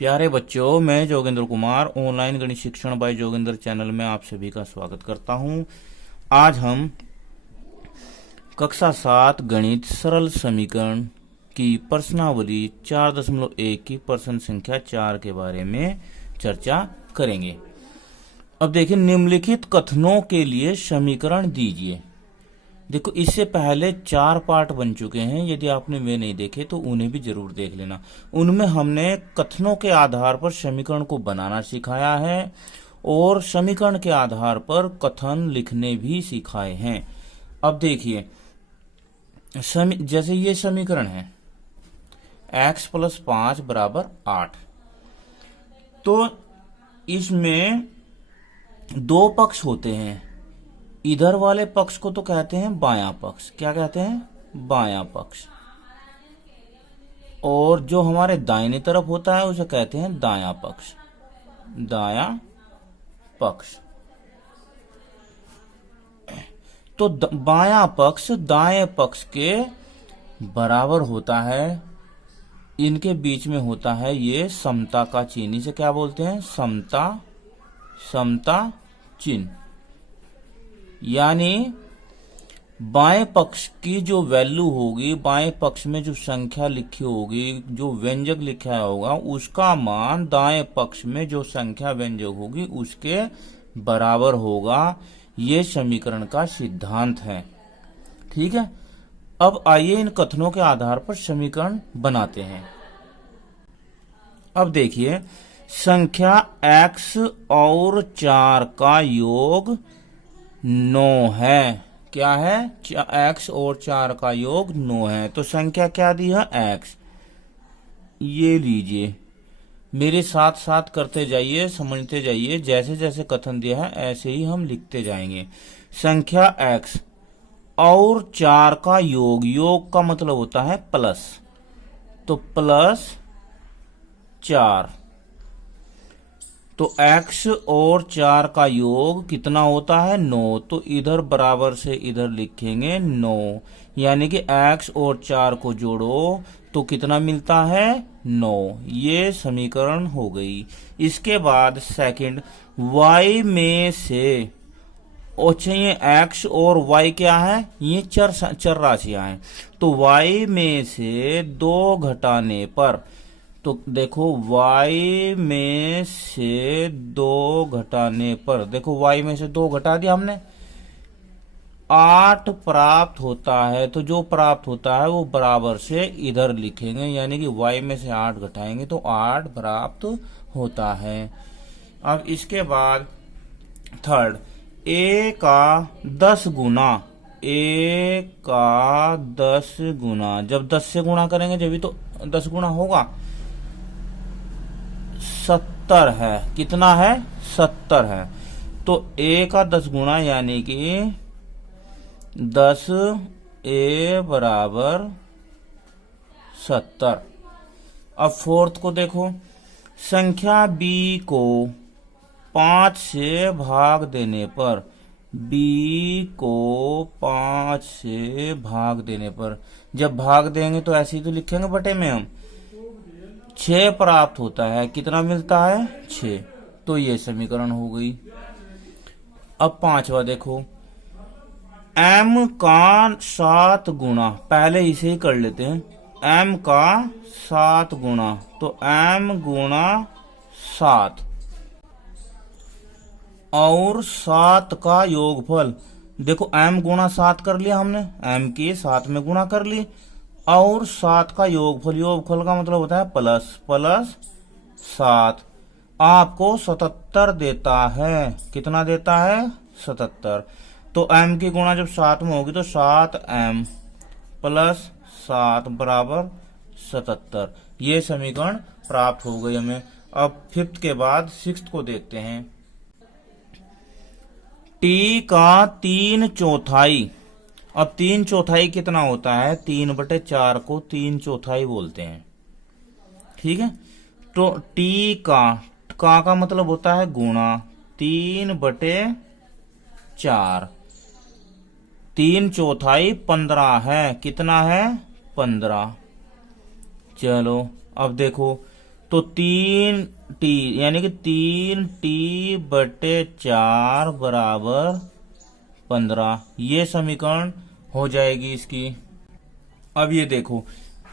प्यारे बच्चों, मैं जोगेंद्र कुमार ऑनलाइन गणित शिक्षण बाय जोगेंद्र चैनल में आप सभी का स्वागत करता हूं। आज हम कक्षा 7 गणित सरल समीकरण की प्रश्नावली 4.1 की प्रश्न संख्या 4 के बारे में चर्चा करेंगे। अब देखिए, निम्नलिखित कथनों के लिए समीकरण दीजिए। देखो, इससे पहले 4 पार्ट बन चुके हैं। यदि आपने वे नहीं देखे तो उन्हें भी जरूर देख लेना। उनमें हमने कथनों के आधार पर समीकरण को बनाना सिखाया है और समीकरण के आधार पर कथन लिखने भी सिखाए हैं। अब देखिए, जैसे ये समीकरण है x + 5 = 8, तो इसमें दो पक्ष होते हैं। इधर वाले पक्ष को तो कहते हैं बायां पक्ष। क्या कहते हैं? बायां पक्ष। और जो हमारे दाहिनी तरफ होता है उसे कहते हैं दायां पक्ष। दायां पक्ष। तो बायां पक्ष दाएं पक्ष के बराबर होता है। इनके बीच में होता है ये समता का चिन्ह। इसे क्या बोलते हैं? समता चिन्ह। यानी बाएं पक्ष की जो वैल्यू होगी, बाएं पक्ष में जो संख्या लिखी होगी, जो व्यंजक लिखा होगा, उसका मान दाएं पक्ष में जो संख्या व्यंजक होगी उसके बराबर होगा। ये समीकरण का सिद्धांत है। ठीक है। अब आइए इन कथनों के आधार पर समीकरण बनाते हैं। अब देखिए, संख्या x और 4 का योग 9 है। क्या है? x और 4 का योग 9 है। तो संख्या क्या दी है? x। ये लीजिए, मेरे साथ साथ करते जाइए, समझते जाइए। जैसे जैसे कथन दिया है ऐसे ही हम लिखते जाएंगे। संख्या x और 4 का योग, योग का मतलब होता है प्लस, तो +4। तो x और 4 का योग कितना होता है? 9। तो इधर बराबर से इधर लिखेंगे 9, यानी कि x और 4 को जोड़ो तो कितना मिलता है? 9। ये समीकरण हो गई। इसके बाद सेकंड, y में से, अच्छा ये x और y क्या है? ये चर राशियां हैं। तो y में से 2 घटाने पर, तो देखो y में से 2 घटाने पर, देखो y में से 2 घटा दिया हमने, 8 प्राप्त होता है। तो जो प्राप्त होता है वो बराबर से इधर लिखेंगे, यानी कि y में से 8 घटाएंगे तो 8 प्राप्त होता है। अब इसके बाद थर्ड, a का 10 गुना, a का 10 गुना, जब 10 से गुणा करेंगे जब भी तो 10 गुना होगा। 70 है। कितना है? 70 है। तो a का 10 गुना यानी कि 10a बराबर 70। अब फोर्थ को देखो, संख्या b को 5 से भाग देने पर, b को 5 से भाग देने पर, जब भाग देंगे तो ऐसे ही तो लिखेंगे बटे में हम, 6 प्राप्त होता है। कितना मिलता है? 6। तो ये समीकरण हो गई। अब पांचवा देखो, m का 7 गुना, पहले इसे ही कर लेते हैं। m का 7 गुना, तो m गुना 7 और 7 का योगफल। देखो m गुना 7 कर लिया हमने, m की 7 में गुणा कर ली, और 7 का योगफल, योगफल का मतलब होता है प्लस 7, आपको 77 देता है। कितना देता है? 77। तो m की गुणा जब 7 में होगी तो 7m + 7 बराबर 77। ये समीकरण प्राप्त हो गई हमें। अब फिफ्थ के बाद सिक्स्थ को देखते हैं। t का 3/4। अब 3/4 कितना होता है? 3/4 को 3/4 बोलते हैं। ठीक है। तो t का मतलब होता है गुणा, 3/4, 3/4 15 है। कितना है? 15। चलो अब देखो, तो 3t यानी कि 3t/4 बराबर 15। ये समीकरण हो जाएगी इसकी। अब ये देखो,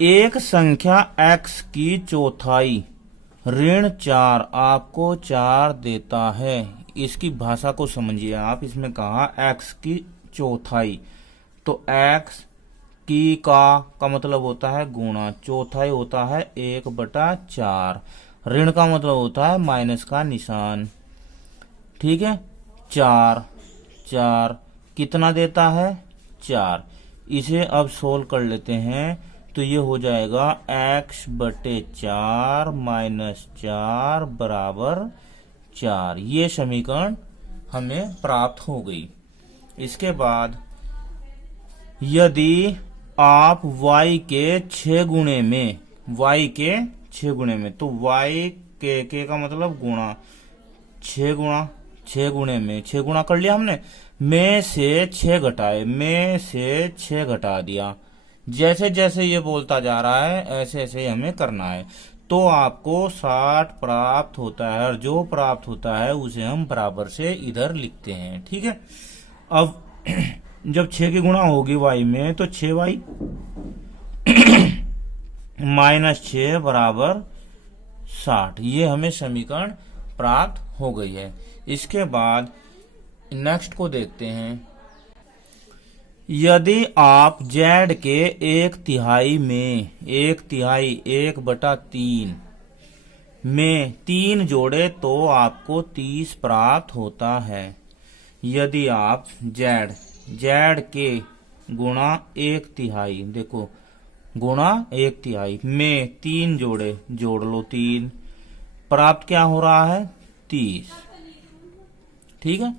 एक संख्या x की चौथाई ऋण 4 आपको 4 देता है। इसकी भाषा को समझिए आप। इसमें कहा x की चौथाई, तो x की का मतलब होता है गुणा, चौथाई होता है 1/4, ऋण का मतलब होता है माइनस का निशान। ठीक है, 4 कितना देता है 4। इसे अब सोल्व कर लेते हैं, तो ये हो जाएगा x/4 - 4 बराबर 4। ये समीकरण हमें प्राप्त हो गई। इसके बाद यदि आप y के 6 गुणे में, y के 6 गुणे में, तो y के का मतलब गुणा, 6 गुणे में 6 गुणा कर लिया हमने, में से 6 घटाए, में से 6 घटा दिया। जैसे जैसे ये बोलता जा रहा है ऐसे ऐसे हमें करना है, तो आपको 60 प्राप्त होता है, और जो प्राप्त होता है उसे हम बराबर से इधर लिखते हैं। ठीक है, अब जब 6 की गुणा होगी y में, तो 6y -6 बराबर 60। ये हमें समीकरण प्राप्त हो गई है। इसके बाद नेक्स्ट को देखते हैं। यदि आप z के 1/3 में 1/3 में 3 जोड़े तो आपको 30 प्राप्त होता है। यदि आप z के गुणा 1/3, देखो गुणा 1/3 में 3 जोड़े, जोड़ लो 3, प्राप्त क्या हो रहा है 30। ठीक है,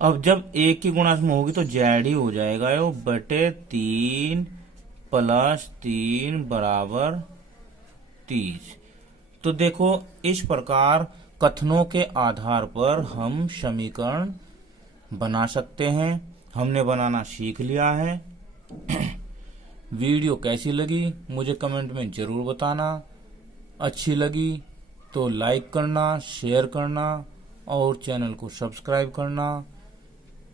अब जब 1 की गुणा में होगी तो z ही हो जाएगा, वो बटे 3 + 3 बराबर 30। तो देखो, इस प्रकार कथनों के आधार पर हम समीकरण बना सकते हैं। हमने बनाना सीख लिया है। वीडियो कैसी लगी मुझे कमेंट में जरूर बताना। अच्छी लगी तो लाइक करना, शेयर करना और चैनल को सब्सक्राइब करना।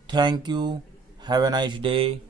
Thank you. Have a nice day.